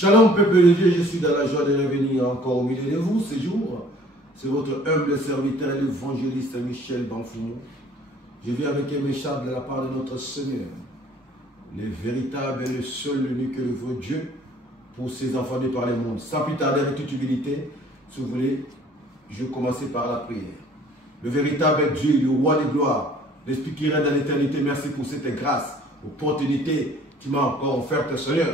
Shalom peuple de Dieu, je suis dans la joie de revenir encore au milieu de vous ce jour. C'est votre humble serviteur et l'évangéliste Michel Banfoumou. Je viens avec un message de la part de notre Seigneur, le véritable et le seul, l'unique et le vrai Dieu pour ses enfants de par le monde. Sans plus tarder, avec toute humilité, si vous voulez, je vais commencer par la prière. Le véritable Dieu, le roi de gloire, l'Esprit qui règne dans l'éternité, merci pour cette grâce, opportunité qui m'a encore offerte, Seigneur,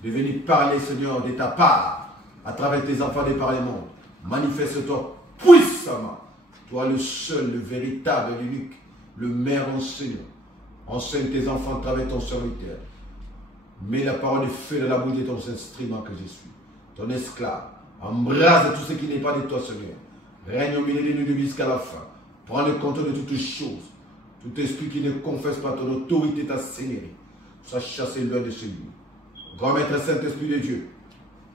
de venir parler, Seigneur, de ta part, à travers tes enfants de par le monde. Manifeste-toi puissamment. Toi le seul, le véritable, l'unique, le meilleur enseignant. Enseigne tes enfants à travers ton serviteur. Mets la parole de feu dans la bouche de ton instrument que je suis. Ton esclave. Embrase tout ce qui n'est pas de toi, Seigneur. Règne au milieu de nous jusqu'à la fin. Prends le contrôle de toutes choses. Tout esprit qui ne confesse pas ton autorité, ta seigneurie, soit chassé loin de celui. Grand Maître Saint-Esprit de Dieu,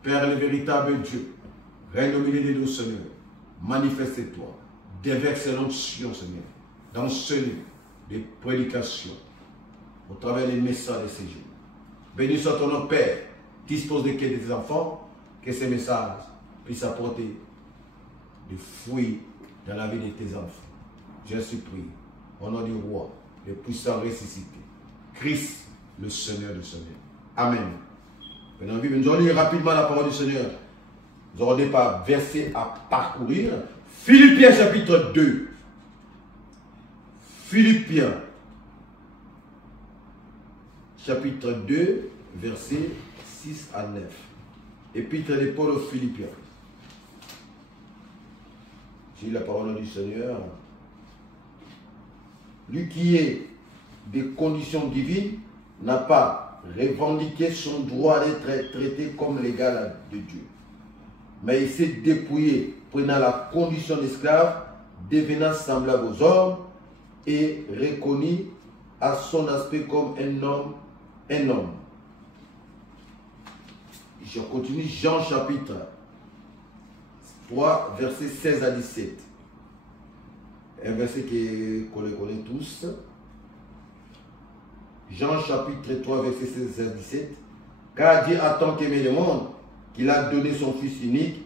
Père le véritable Dieu, règne au milieu de nous, Seigneur. Manifeste-toi. Déverse l'onction, Seigneur, dans ce lieu de prédication, au travers des messages de ces jours. Béni soit ton nom, Père. Dispose des quais de tes enfants, que ces messages puissent apporter des fruits dans la vie de tes enfants. Je suis prié, au nom du roi, le puissant ressuscité, Christ, le Seigneur du Seigneur. Amen. Maintenant, nous allons lire rapidement la parole du Seigneur. Nous aurons des versets à parcourir. Philippiens chapitre 2. Philippiens chapitre 2, versets 6 à 9. Épître de Paul aux Philippiens. J'ai la parole du Seigneur. Lui qui est des conditions divines n'a pas revendiqué son droit d'être traité comme l'égal de Dieu. Mais il s'est dépouillé, prenant la condition d'esclave, devenant semblable aux hommes et reconnu à son aspect comme un homme. Je continue, Jean chapitre 3, versets 16 à 17. Un verset qu'on le connaît tous. Jean chapitre 3, verset 16 à 17. Car Dieu a tant aimé le monde qu'il a donné son Fils unique,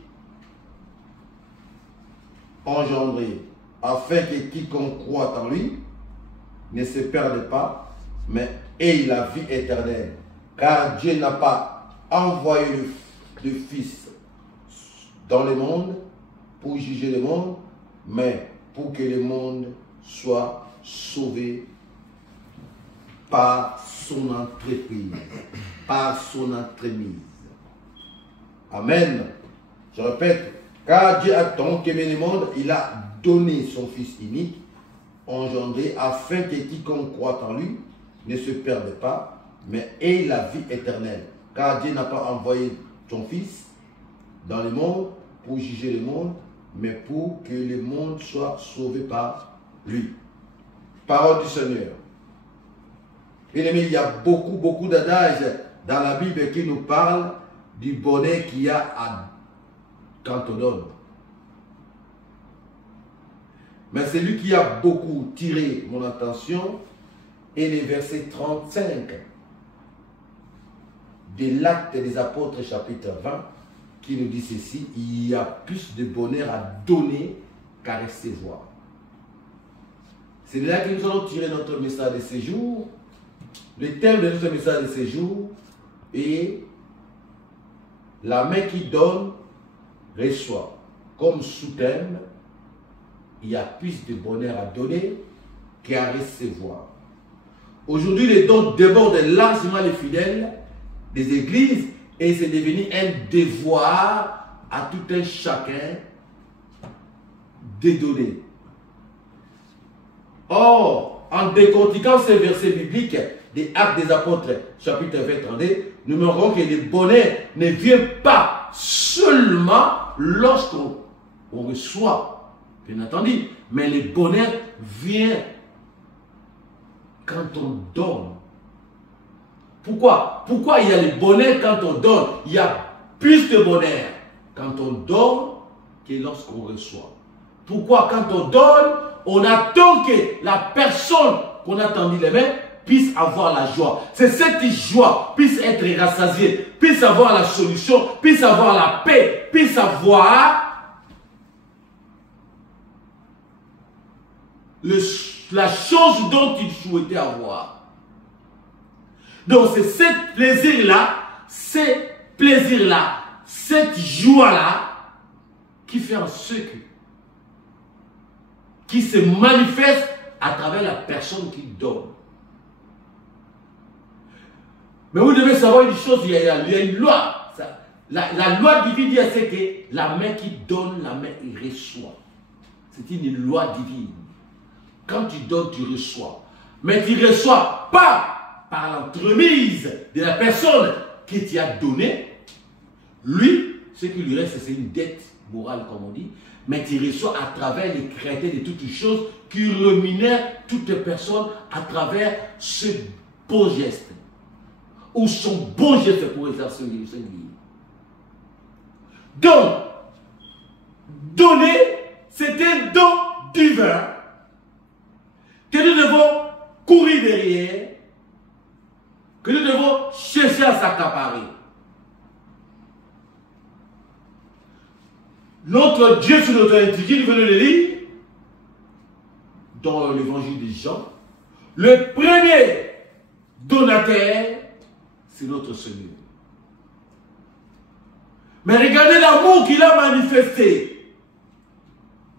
engendré, afin que quiconque croit en lui ne se perde pas, mais ait la vie éternelle. Car Dieu n'a pas envoyé le Fils dans le monde pour juger le monde, mais pour que le monde soit sauvé par son entreprise, par son entremise. Amen. Je répète, car Dieu a tant aimé le monde, il a donné son Fils unique, engendré, afin que quiconque croit en lui ne se perde pas, mais ait la vie éternelle. Car Dieu n'a pas envoyé son Fils dans le monde pour juger le monde, mais pour que le monde soit sauvé par lui. Parole du Seigneur. Bien aimé, il y a beaucoup d'adages dans la Bible qui nous parlent du bonheur qu'il y a quand on donne. Mais celui qui a beaucoup tiré mon attention est le verset 35 de l'Acte des Apôtres chapitre 20 qui nous dit ceci: il y a plus de bonheur à donner qu'à recevoir. C'est là que nous allons tirer notre message de ce jour. Le thème de notre message de ce jour est la main qui donne reçoit. Comme sous-thème, il y a plus de bonheur à donner qu'à recevoir. Aujourd'hui, les dons débordent largement les fidèles des églises et c'est devenu un devoir à tout un chacun de donner. Or, en décortiquant ces versets bibliques des Actes des Apôtres, chapitre 20, 32, nous me rendons que le bonheur ne vient pas seulement lorsqu'on reçoit, bien entendu, mais le bonheur vient quand on donne. Pourquoi? Pourquoi il y a le bonheur quand on donne? Il y a plus de bonheur quand on donne que lorsqu'on reçoit. Pourquoi? Quand on donne, on attend que la personne qu'on a tendu les mains puisse avoir la joie. C'est cette joie puisse être rassasiée, puisse avoir la solution, puisse avoir la paix, puisse avoir la chose dont il souhaitait avoir. Donc c'est ce plaisir-là, cette joie-là qui fait en sorte qui se manifeste à travers la personne qui donne. Mais vous devez savoir une chose, il y a une loi. La loi divine dit c'est que la main qui donne, la main il reçoit. C'est une loi divine. Quand tu donnes, tu reçois. Mais tu ne reçois pas par l'entremise de la personne qui t'y a donné. Lui, ce qui lui reste, c'est une dette morale, comme on dit. Mais tu reçois à travers les créateurs de toutes choses qui rémunèrent toutes les personnes à travers ce beau geste. Ou son bon geste pour exercer une vie. Donc, donner, c'est un don divin que nous devons courir derrière, que nous devons chercher à s'accaparer. Notre Dieu sur notre intitulé, nous venons de lire dans l'évangile de Jean. Le premier donateur, c'est notre Seigneur. Mais regardez l'amour qu'il a manifesté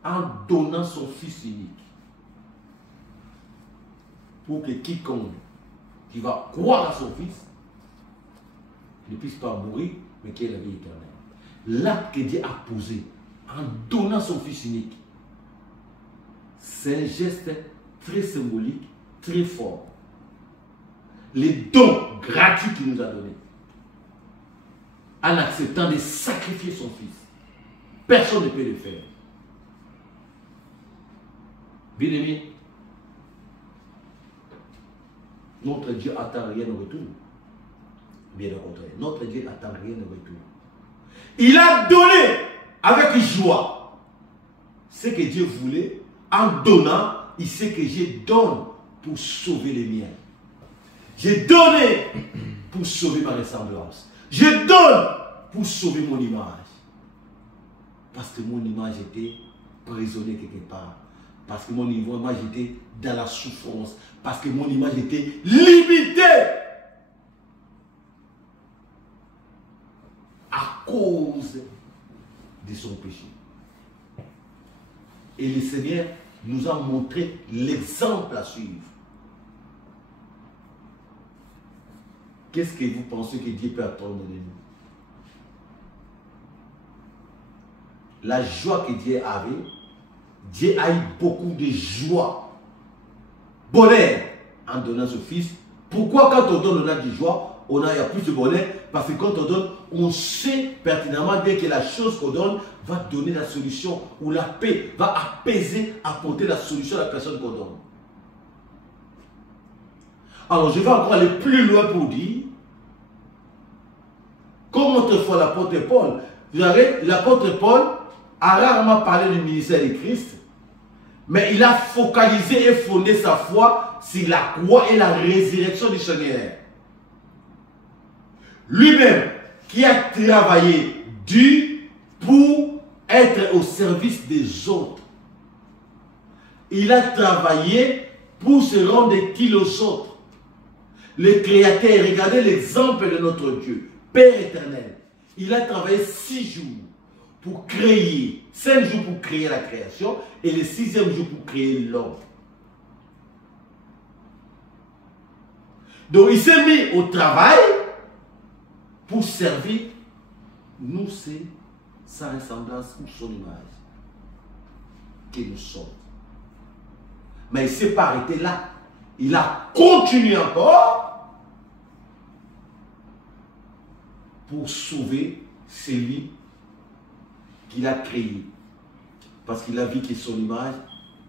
en donnant son Fils unique. Pour que quiconque qui va croire à son Fils ne puisse pas mourir, mais qu'il ait la vie éternelle. L'acte que Dieu a posé en donnant son Fils unique, c'est un geste très symbolique, très fort. Les dons gratuits qu'il nous a donnés, en acceptant de sacrifier son Fils. Personne ne peut le faire. Bien-aimé, notre Dieu n'attend rien en retour. Bien au contraire, notre Dieu n'attend rien en retour. Il a donné avec joie ce que Dieu voulait. En donnant, il sait que je donne pour sauver les miens. J'ai donné pour sauver ma ressemblance. Je donne pour sauver mon image. Parce que mon image était prisonnée quelque part. Parce que mon image était dans la souffrance. Parce que mon image était limitée. À cause de son péché. Et le Seigneur nous a montré l'exemple à suivre. Qu'est-ce que vous pensez que Dieu peut attendre de nous? La joie que Dieu avait, Dieu a eu beaucoup de joie, bonheur en donnant ce Fils. Pourquoi quand on donne, on a de joie, on a plus de bonheur? Parce que quand on donne, on sait pertinemment bien que la chose qu'on donne va donner la solution, ou la paix va apaiser, apporter la solution à la personne qu'on donne. Alors je vais encore aller plus loin pour dire, comme autrefois l'apôtre Paul, vous savez, l'apôtre Paul a rarement parlé du ministère de Christ, mais il a focalisé et fondé sa foi sur la croix et la résurrection du Seigneur. Lui-même, qui a travaillé dur pour être au service des autres. Il a travaillé pour se rendre utile aux autres. Le Créateur, regardez l'exemple de notre Dieu, Père éternel. Il a travaillé 6 jours pour créer, 5 jours pour créer la création et le 6e jour pour créer l'homme. Donc il s'est mis au travail pour servir. Nous, c'est sa ressemblance ou son image que nous sommes. Mais il ne s'est pas arrêté là. Il a continué encore pour sauver celui qu'il a créé. Parce qu'il a vu que son image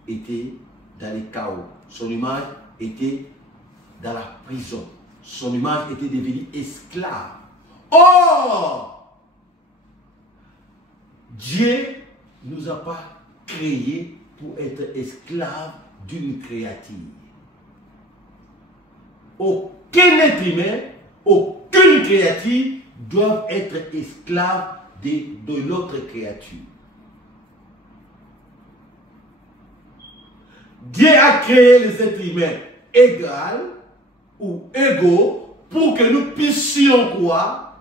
était dans le chaos. Son image était dans la prison. Son image était devenue esclave. Or, Dieu ne nous a pas créés pour être esclaves d'une créature. aucun être humain, aucune créature doivent être esclaves de l'autre créature. Dieu a créé les êtres humains égaux ou égaux pour que nous puissions quoi?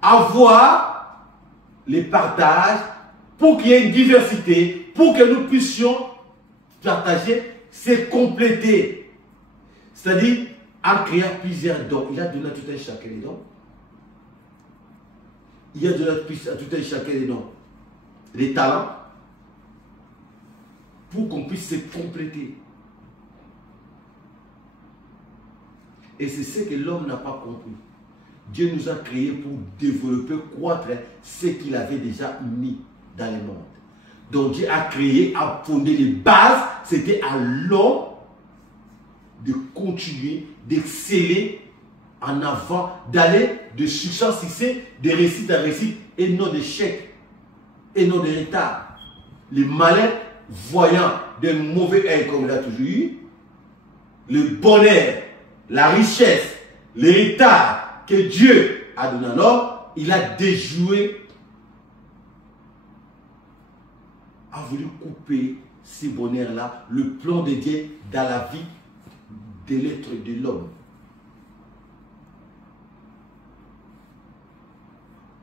Avoir les partages, pour qu'il y ait une diversité, pour que nous puissions partager, c'est compléter. C'est-à-dire, en créant plusieurs dons, il a donné à tout un chacun des dons. Il a donné à tout un chacun des dons, des talents, pour qu'on puisse se compléter. Et c'est ce que l'homme n'a pas compris. Dieu nous a créés pour développer, croître ce qu'il avait déjà mis dans le monde. Donc Dieu a créé, a fondé les bases. C'était à l'homme de continuer, d'exceller en avant, d'aller de succès en succès, de réussite à réussite, et non d'échec, et non de retard. Les malins, voyant d'un mauvais œil comme il a toujours eu, le bonheur, la richesse, l'héritage que Dieu a donné à l'homme, il a déjoué, a voulu couper ces bonheurs-là, le plan de Dieu dans la vie de l'être de l'homme.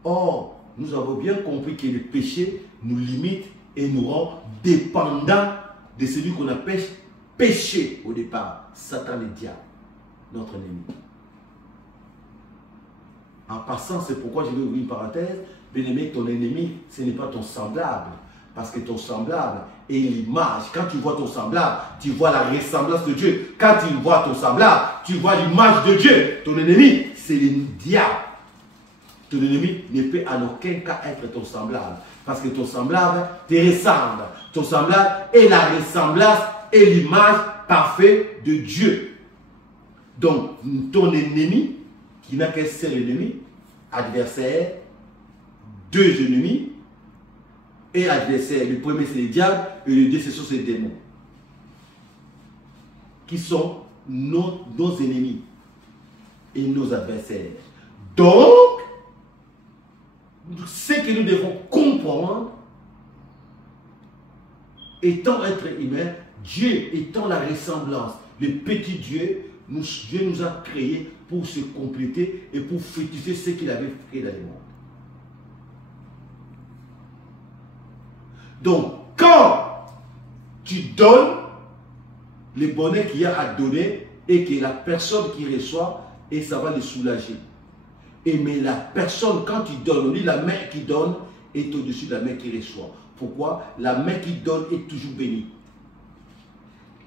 Or, nous avons bien compris que le péché nous limite et nous rend dépendants de celui qu'on appelle péché au départ, Satan le diable, notre ennemi. En passant, c'est pourquoi je vais ouvrir une parenthèse, bien aimé, ton ennemi, ce n'est pas ton semblable. Parce que ton semblable est l'image. Quand tu vois ton semblable, tu vois la ressemblance de Dieu. Quand tu vois ton semblable, tu vois l'image de Dieu. Ton ennemi, c'est le diable. Ton ennemi ne peut en aucun cas être ton semblable. Parce que ton semblable te ressemble. Ton semblable est la ressemblance et l'image parfaite de Dieu. Donc, ton ennemi, qui n'a qu'un seul ennemi, adversaire, deux ennemis, et adversaire. Le premier c'est le diable et le deuxième ce sont ces démons. Qui sont nos ennemis et nos adversaires. Donc, ce que nous devons comprendre, étant être humain, Dieu étant la ressemblance, le petit Dieu, Dieu nous a créés pour se compléter et pour fructifier ce qu'il avait créé dans le monde. Donc, quand tu donnes le bonheur qu'il y a à donner et que la personne qui reçoit, et ça va le soulager. Et mais la personne, quand tu donnes, on dit la main qui donne est au-dessus de la main qui reçoit. Pourquoi? La main qui donne est toujours bénie.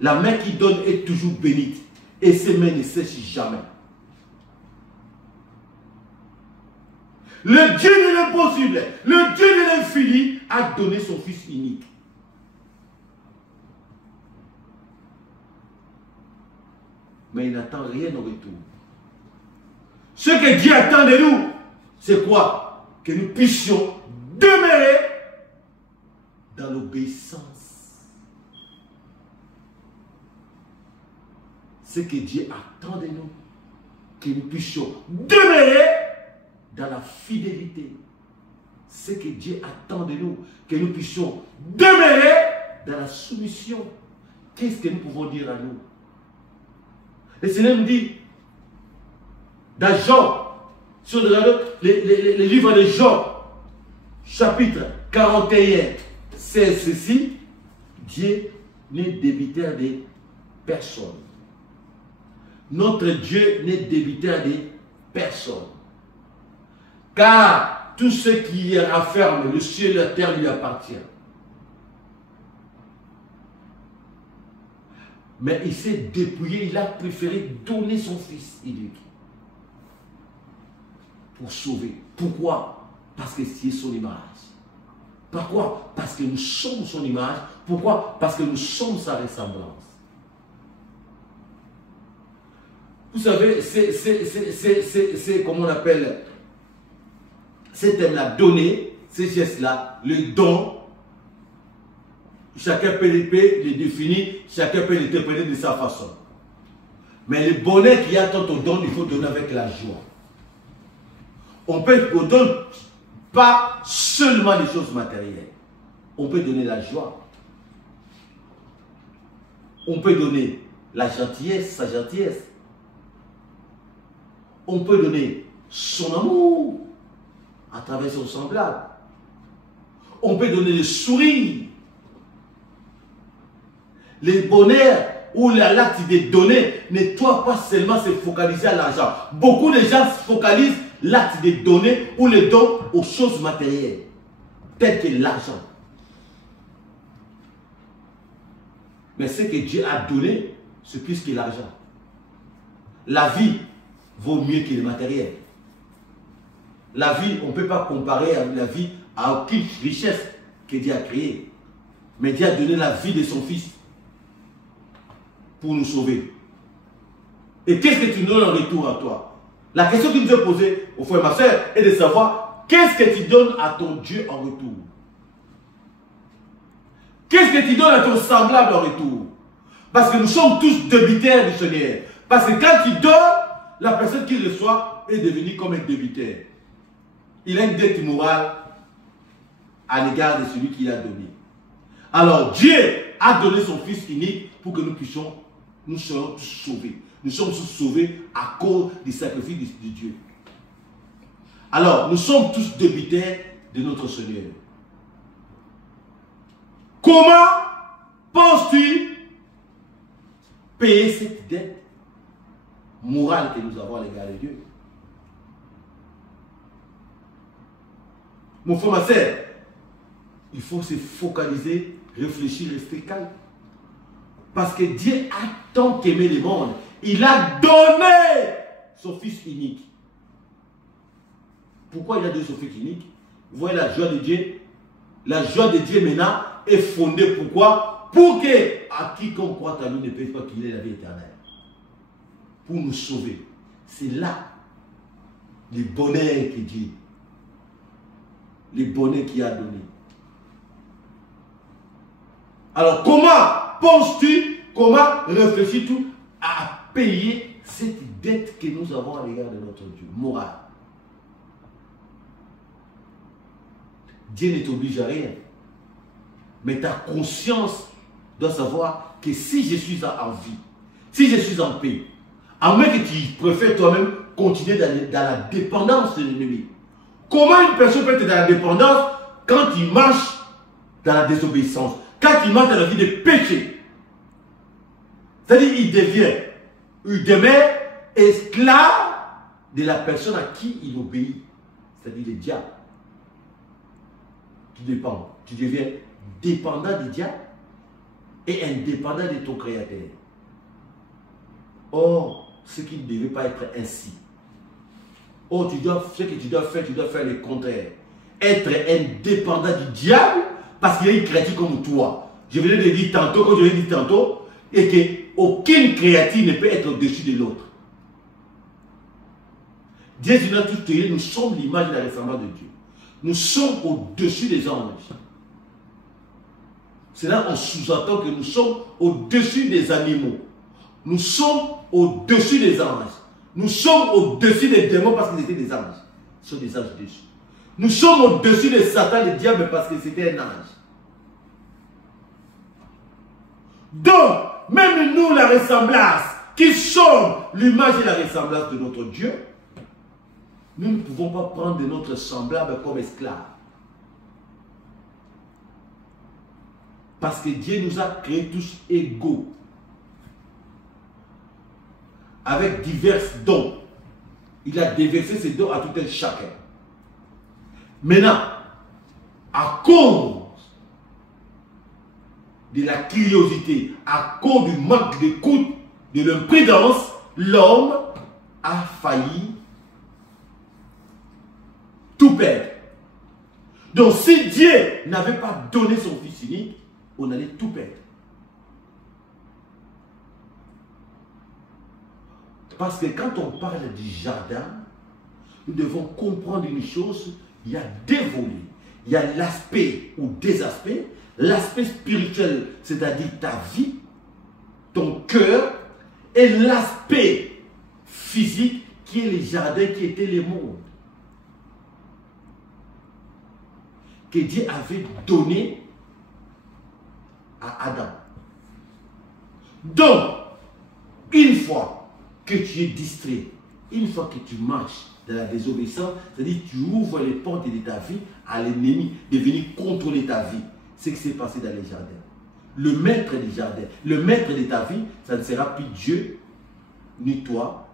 La main qui donne est toujours bénite. Et ses mains ne sèchent jamais. Le Dieu de l'impossible, le Dieu de l'infini a donné son Fils unique. Mais il n'attend rien au retour. Ce que Dieu attend de nous, c'est quoi? Que nous puissions demeurer dans l'obéissance. Ce que Dieu attend de nous, que nous puissions demeurer dans la fidélité. Ce que Dieu attend de nous, que nous puissions demeurer dans la soumission. Qu'est-ce que nous pouvons dire à nous? Le Seigneur nous dit, dans Job, sur les livres de Job, chapitre 41, 16, ceci, Dieu n'est débiteur de personne. Notre Dieu n'est débiteur de personne. Car tout ce qui est afferme, le ciel et la terre lui appartient. Mais il s'est dépouillé, il a préféré donner son Fils unique pour sauver. Pourquoi? Parce que c'est son image. Pourquoi? Parce que nous sommes son image. Pourquoi? Parce que nous sommes sa ressemblance. Vous savez, c'est comment on appelle cet thème-là, donner, ces gestes-là, le don, chacun peut les définir, chacun peut l'interpréter de sa façon. Mais le bonheur qu'il y a quand on donne, il faut donner avec la joie. On ne donne pas seulement des choses matérielles. On peut donner la joie. On peut donner la gentillesse, sa gentillesse. On peut donner son amour à travers son semblable. On peut donner le sourire. Le bonheur ou l'acte de donner ne doit pas seulement se focaliser à l'argent. Beaucoup de gens se focalisent l'acte de donner ou le don aux choses matérielles, telles que l'argent. Mais ce que Dieu a donné, c'est plus que l'argent. La vie vaut mieux que le matériel. La vie, on ne peut pas comparer la vie à aucune richesse que Dieu a créée. Mais Dieu a donné la vie de son Fils pour nous sauver. Et qu'est-ce que tu donnes en retour à toi? La question que nous devons poser au frère et ma soeur est de savoir qu'est-ce que tu donnes à ton Dieu en retour? Qu'est-ce que tu donnes à ton semblable en retour? Parce que nous sommes tous débitaires du Seigneur. Parce que quand tu donnes, la personne qui reçoit est devenue comme un débiteur. Il a une dette morale à l'égard de celui qui l'a donné. Alors Dieu a donné son Fils unique pour que nous puissions, nous soyons tous sauvés. Nous sommes tous sauvés à cause du sacrifice de Dieu. Alors, nous sommes tous débitaires de notre Seigneur. Comment penses-tu payer cette dette morale que nous avons à l'égard de Dieu? Mon frère, ma soeur, il faut se focaliser, réfléchir, rester calme. Parce que Dieu a tant aimé le monde. Il a donné son Fils unique. Pourquoi il a donné son Fils unique? Vous voyez la joie de Dieu? La joie de Dieu maintenant est fondée. Pourquoi? Pour que à quiconque croit à lui ne peut pas qu'il ait la vie éternelle. Pour nous sauver. C'est là le bonheur que Dieu, le bonheur qu'il a donné. Alors comment penses-tu, comment réfléchis-tu à payer cette dette que nous avons à l'égard de notre Dieu, morale? Dieu ne t'oblige à rien. Mais ta conscience doit savoir que si je suis en vie, si je suis en paix, à moins que tu préfères toi-même continuer dans la dépendance de l'ennemi. Comment une personne peut être dans la dépendance quand il marche dans la désobéissance, quand il marche dans la vie de péché? C'est-à-dire il demeure esclave de la personne à qui il obéit, c'est-à-dire le diable. Tu dépends, tu deviens dépendant du diable et indépendant de ton Créateur. Or, ce qui ne devait pas être ainsi. Or, ce que tu dois faire le contraire. Être indépendant du diable parce qu'il y a une créature comme toi. Je venais de dire tantôt, quand je l'ai dit tantôt, et qu'aucune créature ne peut être au-dessus de l'autre. Dieu nous a tous créés, nous sommes l'image et la ressemblance de Dieu. Nous sommes au-dessus des anges. C'est là qu'on sous-entend que nous sommes au-dessus des animaux. Nous sommes au-dessus des anges. Nous sommes au-dessus des démons parce qu'ils étaient des anges. Ce sont des anges dessus. Nous sommes au-dessus de Satan, le diable, parce que c'était un ange. Donc, même nous, la ressemblance, qui sommes l'image et la ressemblance de notre Dieu, nous ne pouvons pas prendre de notre semblable comme esclave. Parce que Dieu nous a créés tous égaux. Avec divers dons. Il a déversé ses dons à tout un chacun. Maintenant, à cause de la curiosité, à cause du manque d'écoute, de l'imprudence, l'homme a failli tout perdre. Donc si Dieu n'avait pas donné son Fils unique, on allait tout perdre. Parce que quand on parle du jardin, nous devons comprendre une chose, il y a deux volets. Il y a l'aspect ou des aspects. L'aspect spirituel, c'est-à-dire ta vie, ton cœur, et l'aspect physique qui est les jardins, qui étaient les mondes. Que Dieu avait donné à Adam. Donc, une fois que tu es distrait, une fois que tu marches dans la désobéissance, c'est-à-dire que tu ouvres les portes de ta vie à l'ennemi de venir contrôler ta vie. C'est ce qui s'est passé dans les jardins. Le maître des jardins, le maître de ta vie, ça ne sera plus Dieu, ni toi,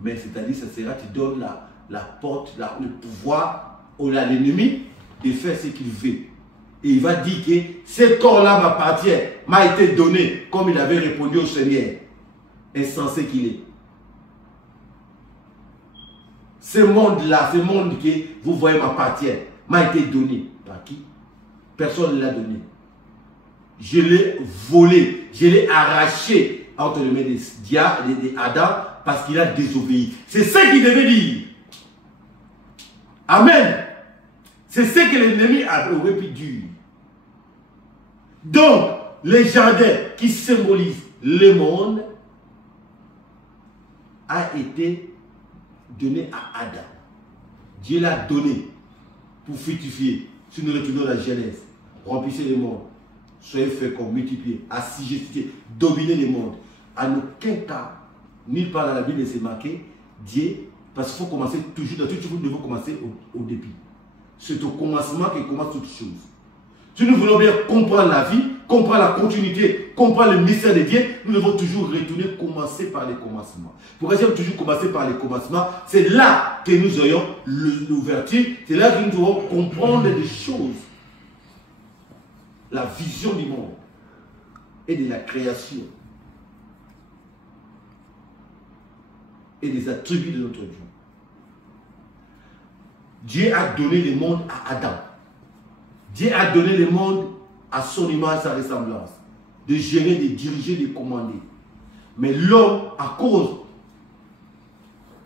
mais c'est-à-dire ça sera, tu donnes la porte, le pouvoir à l'ennemi de faire ce qu'il veut. Et il va dire que ce corps-là m'appartient, m'a été donné, comme il avait répondu au Seigneur, insensé qu'il est. Ce monde-là, ce monde que vous voyez m'appartient, m'a été donné. Par qui? Personne ne l'a donné. Je l'ai volé, je l'ai arraché entre les mains d'Adam parce qu'il a désobéi. C'est ce qu'il devait dire. Amen. C'est ce que l'ennemi aurait pu dire. Donc, les jardins qui symbolisent le monde a été donné à Adam. Dieu l'a donné pour fructifier. Si nous retournons à la Genèse, remplissez le monde, soyez féconds, multipliez, assujettissez, dominez le monde. En aucun cas, nulle part dans la Bible, c'est marqué Dieu, parce qu'il faut commencer toujours, dans toute chose, nous devons commencer au début. C'est au commencement que commence toute chose. Si nous voulons bien comprendre la vie, comprendre la continuité, comprendre le mystère de Dieu, nous devons toujours retourner, commencer par les commencements. Pourquoi j'aime toujours commencer par les commencements? C'est là que nous aurions l'ouverture, c'est là que nous devons comprendre des choses. La vision du monde et de la création et des attributs de notre Dieu. Dieu a donné le monde à Adam. Dieu a donné le monde à son image, à sa ressemblance. De gérer, de diriger, de commander. Mais l'homme, à cause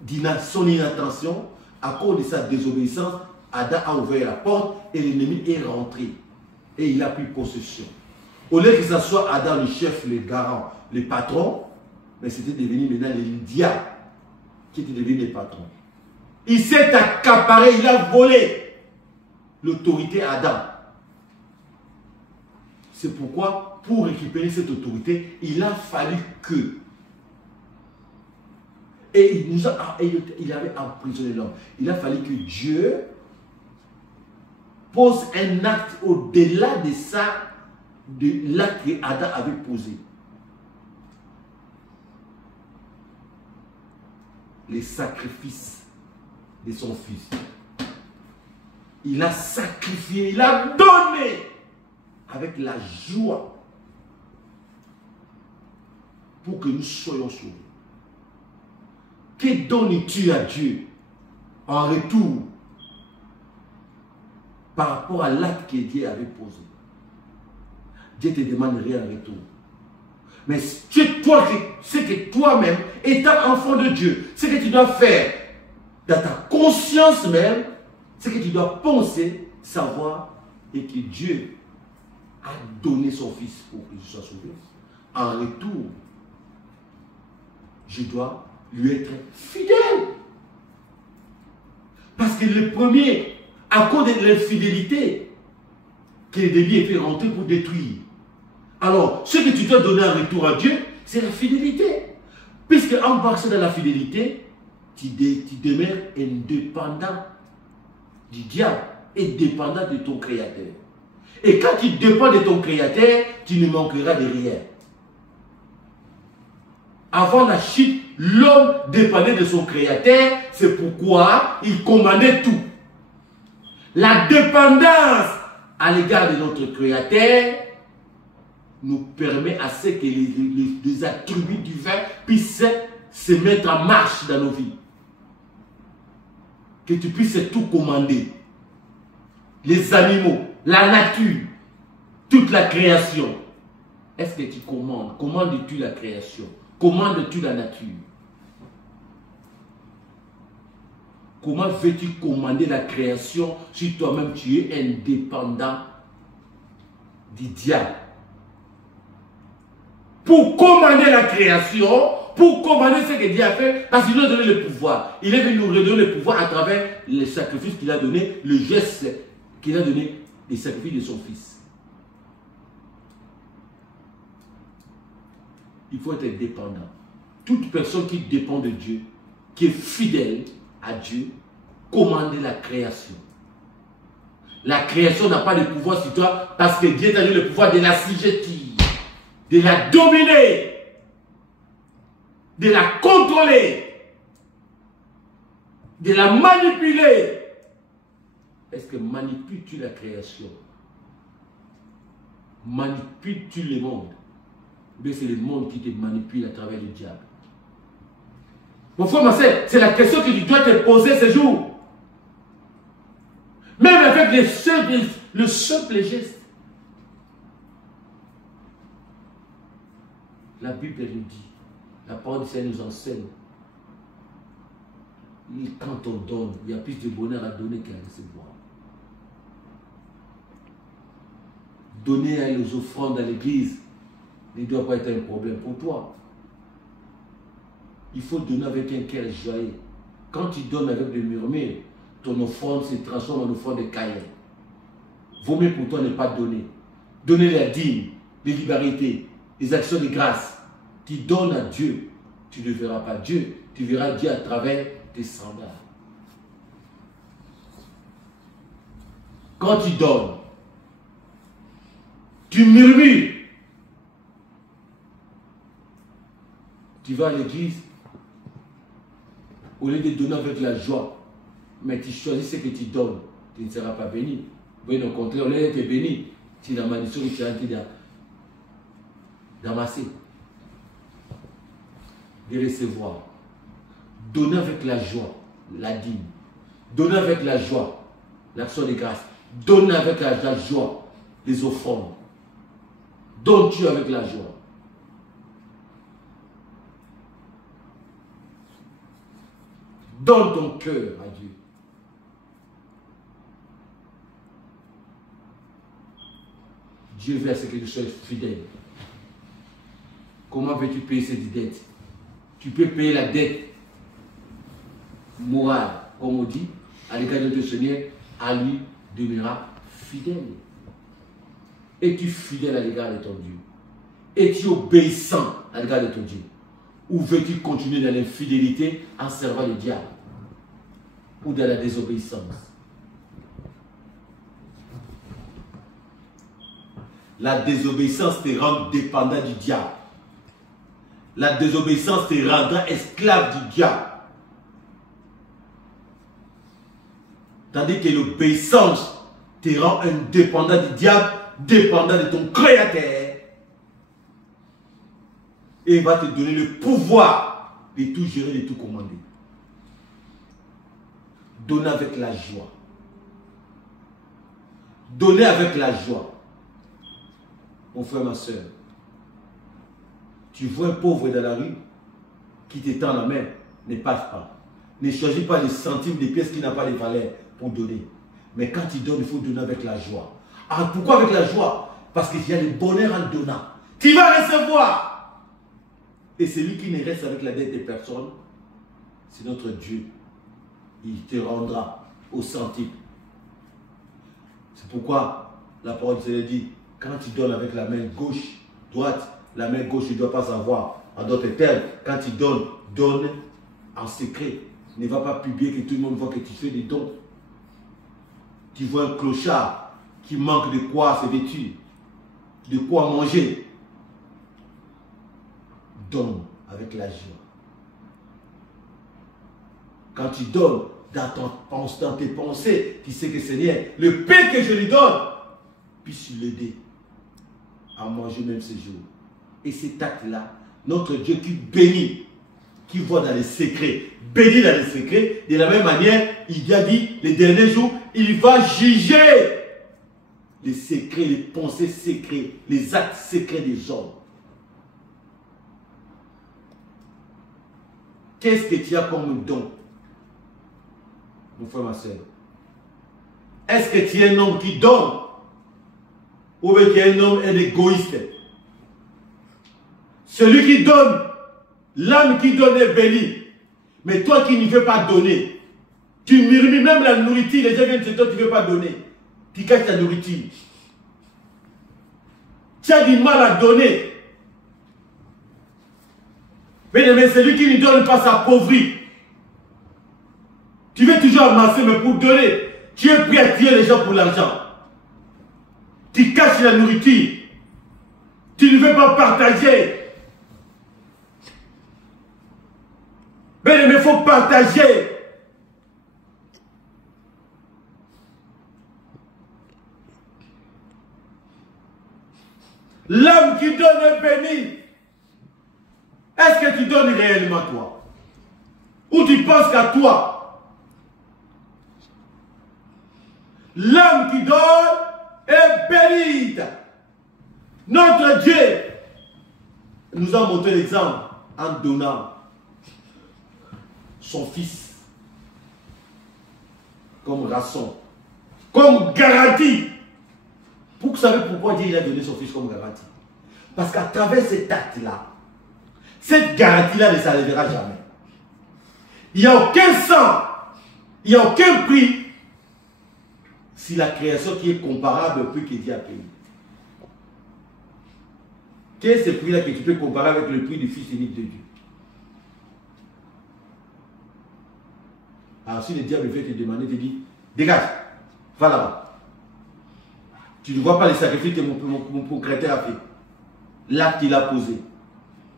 de son inattention, à cause de sa désobéissance, Adam a ouvert la porte et l'ennemi est rentré. Et il a pris possession. Au lieu que ce soit Adam le chef, le garant, le patron, mais c'était devenu maintenant le diable qui était devenu le patron. Il s'est accaparé, il a volé l'autorité à Adam. C'est pourquoi, pour récupérer cette autorité, il a fallu que... Et il avait emprisonné l'homme. Il a fallu que Dieu pose un acte au-delà de ça, de l'acte que Adam avait posé. Les sacrifices de son fils. Il a sacrifié, il a donné avec la joie pour que nous soyons sauvés. Que donnes-tu à Dieu en retour par rapport à l'acte que Dieu avait posé? Dieu ne te demande rien en retour. Mais c'est que toi-même, étant enfant de Dieu, ce que tu dois faire dans ta conscience même, c'est que tu dois penser, savoir, et que Dieu a donné son Fils pour que je sois sauvé. En retour, je dois lui être fidèle. Parce que le premier, à cause de l'infidélité, que l'ennemi est fait rentrer pour détruire. Alors, ce que tu dois donner en retour à Dieu, c'est la fidélité. Puisque en marchant dans la fidélité, tu demeures indépendant du diable et dépendant de ton Créateur. Et quand tu dépends de ton Créateur, tu ne manqueras de rien. Avant la chute, l'homme dépendait de son Créateur, c'est pourquoi il commandait tout. La dépendance à l'égard de notre Créateur nous permet à ce que les attributs divins puissent se mettre en marche dans nos vies. Que tu puisses tout commander. Les animaux, la nature, toute la création. Est-ce que tu commandes? Commandes-tu la création? Commandes-tu la nature? Comment veux-tu commander la création si toi-même tu es indépendant du diable. Pour commander la création, pour commander ce que Dieu a fait, parce qu'il nous a donné le pouvoir. Il est venu nous redonner le pouvoir à travers les sacrifices qu'il a donné, le geste qu'il a donné, les sacrifices de son Fils. Il faut être dépendant. Toute personne qui dépend de Dieu, qui est fidèle à Dieu, commande la création. La création n'a pas de pouvoir sur toi parce que Dieu t'a donné le pouvoir de l'assujettir, de la dominer, de la contrôler, de la manipuler. Est-ce que manipules-tu la création? Manipules-tu le monde? Mais c'est le monde qui te manipule à travers le diable. Mon frère, ma soeur, c'est la question que tu dois te poser ce jour. Même avec le simple geste. La Bible nous dit, la parole du Seigneur nous enseigne. Quand on donne, il y a plus de bonheur à donner qu'à recevoir. Donner aux offrandes à l'église ne doit pas être un problème pour toi. Il faut donner avec un cœur joyeux. Quand tu donnes avec des murmures, ton offrande se transforme en offrande de Caïn. Vaut mieux pour toi ne pas donner. Donner la dîme, les libéralités, les actions de grâce. Tu donnes à Dieu, tu ne verras pas Dieu, tu verras Dieu à travers tes sandales. Quand tu donnes, tu murmures. Tu vas à l'église, au lieu de donner avec la joie, mais tu choisis ce que tu donnes, tu ne seras pas béni. Mais au contraire, au lieu d'être béni, tu es la malédiction que tu es en train d'amasser, de recevoir. Donner avec la joie, la dîme. Donner avec la joie, l'action de grâce. Donner avec la joie, les offrandes. Donne-tu avec la joie. Donne ton cœur à Dieu. Dieu veut à ce que tu sois fidèle. Comment veux-tu payer cette dette? Tu peux payer la dette morale, comme on dit, à l'égard de notre Seigneur, à lui demeurera fidèle. Es-tu fidèle à l'égard de ton Dieu? Es-tu obéissant à l'égard de ton Dieu? Ou veux-tu continuer dans l'infidélité en servant le diable? Ou dans la désobéissance? La désobéissance te rend dépendant du diable. La désobéissance te rendra esclave du diable. Tandis que l'obéissance te rend indépendant du diable, dépendant de ton créateur. Et il va te donner le pouvoir de tout gérer, de tout commander. Donner avec la joie. Donner avec la joie. Mon frère, ma soeur, tu vois un pauvre dans la rue qui t'étend la main, ne passe pas. Ne choisis pas les centimes des pièces qui n'ont pas de valeur pour donner. Mais quand tu donnes, il faut donner avec la joie. Alors pourquoi avec la joie? Parce qu'il y a le bonheur en donnant. Tu vas recevoir. Et celui qui ne reste avec la dette des personnes, c'est notre Dieu. Il te rendra au centime. C'est pourquoi la parole se dit, quand tu donnes avec la main gauche, droite, la main gauche, tu ne dois pas savoir. En d'autres termes, quand tu donnes, donne en secret. Ne va pas publier que tout le monde voit que tu fais des dons. Tu vois un clochard qui manque de quoi se vêtir, de quoi manger. Donne avec la joie. Quand tu donnes dans tes pensées, tu sais que Seigneur, le pain que je lui donne, puisse l'aider à manger même ce jour. Et cet acte-là, notre Dieu qui bénit, qui voit dans les secrets, bénit dans les secrets, de la même manière, il a dit, les derniers jours, il va juger les secrets, les pensées secrets, les actes secrets des hommes. Qu'est-ce que tu as comme don, mon frère, ma soeur? Est-ce que tu es un homme qui donne? ou bien qui est un homme est égoïste. Celui qui donne, l'âme qui donne est bénie. Mais toi qui ne veux pas donner, tu murmures même la nourriture, les gens viennent te dire tu ne veux pas donner. Tu caches ta nourriture. Tu as du mal à donner. Mais celui qui ne donne pas s'appauvrit. Tu veux toujours amasser, mais pour donner, tu es prêt à tuer les gens pour l'argent. Tu caches la nourriture. Tu ne veux pas partager. Mais il faut partager. L'homme qui donne est béni. Est-ce que tu donnes réellement toi? Ou tu penses qu'à toi? L'homme qui donne est béni. Notre Dieu nous a montré l'exemple en donnant son fils comme rançon, comme garantie. Vous savez pourquoi Dieu il a donné son fils comme garantie? Parce qu'à travers cet acte-là, cette garantie-là ne s'enlèvera jamais. Il n'y a aucun sang, il n'y a aucun prix si la création qui est comparable au prix que Dieu a payé. Quel est ce prix-là que tu peux comparer avec le prix du Fils unique de Dieu? Alors si le diable veut te demander, te dit, dégage, va là-bas. Tu ne vois pas les sacrifices que mon propriétaire a fait. L'acte qu'il a posé,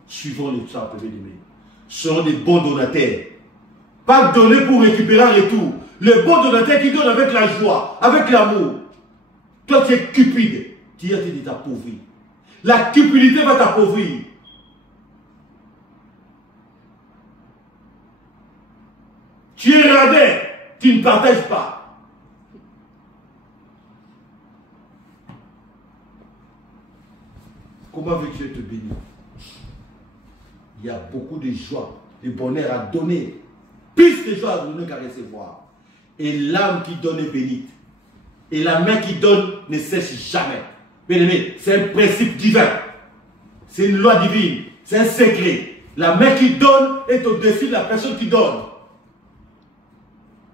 suivant le sang appelé de mai, seront des bons donataires. Pas donner pour récupérer en retour. Le bon donateur qui donne avec la joie, avec l'amour. Toi tu es cupide, tu es de t'appauvrir. La cupidité va t'appauvrir. Tu es radin, tu ne partages pas. Comment veux-tu être béni? Il y a beaucoup de joie, de bonheur à donner. Plus de joie à donner qu'à recevoir. Et l'âme qui donne est bénite. Et la main qui donne ne cesse jamais. Bien aimé, c'est un principe divin. C'est une loi divine. C'est un secret. La main qui donne est au-dessus de la personne qui donne.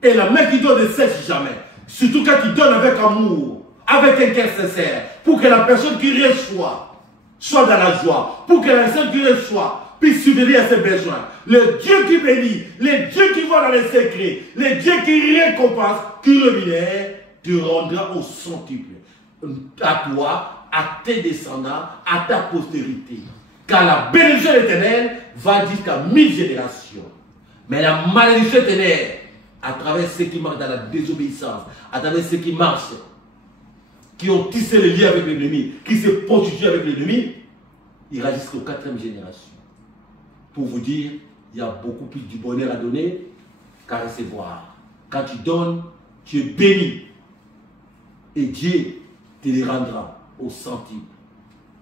Et la main qui donne ne cesse jamais. Surtout quand tu donnes avec amour, avec un cœur sincère, pour que la personne qui reçoit soit dans la joie, pour que la personne qui reçoit puisse subvenir à ses besoins. Le Dieu qui bénit, le Dieu qui voit dans les secrets, le Dieu qui récompense, qui rémunère, te rendra au centuple. À toi, à tes descendants, à ta postérité. Car la bénédiction éternelle va jusqu'à 1000 générations. Mais la malédiction éternelle, à travers ceux qui marchent dans la désobéissance, à travers ceux qui marchent, qui ont tissé le lien avec l'ennemi, qui se prostituent avec l'ennemi, ira jusqu'aux 4e génération. Pour vous dire, il y a beaucoup plus du bonheur à donner qu'à recevoir. Quand tu donnes, tu es béni. Et Dieu te les rendra au centime.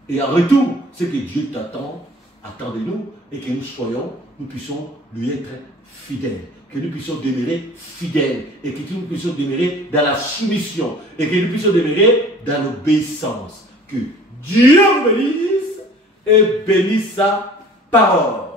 Et en retour, ce que Dieu t'attend, attend de nous, et que nous puissions lui être fidèles. Que nous puissions demeurer fidèles. Et que nous puissions demeurer dans la soumission. Et que nous puissions demeurer dans l'obéissance. Que Dieu vous bénisse et bénisse sa parole.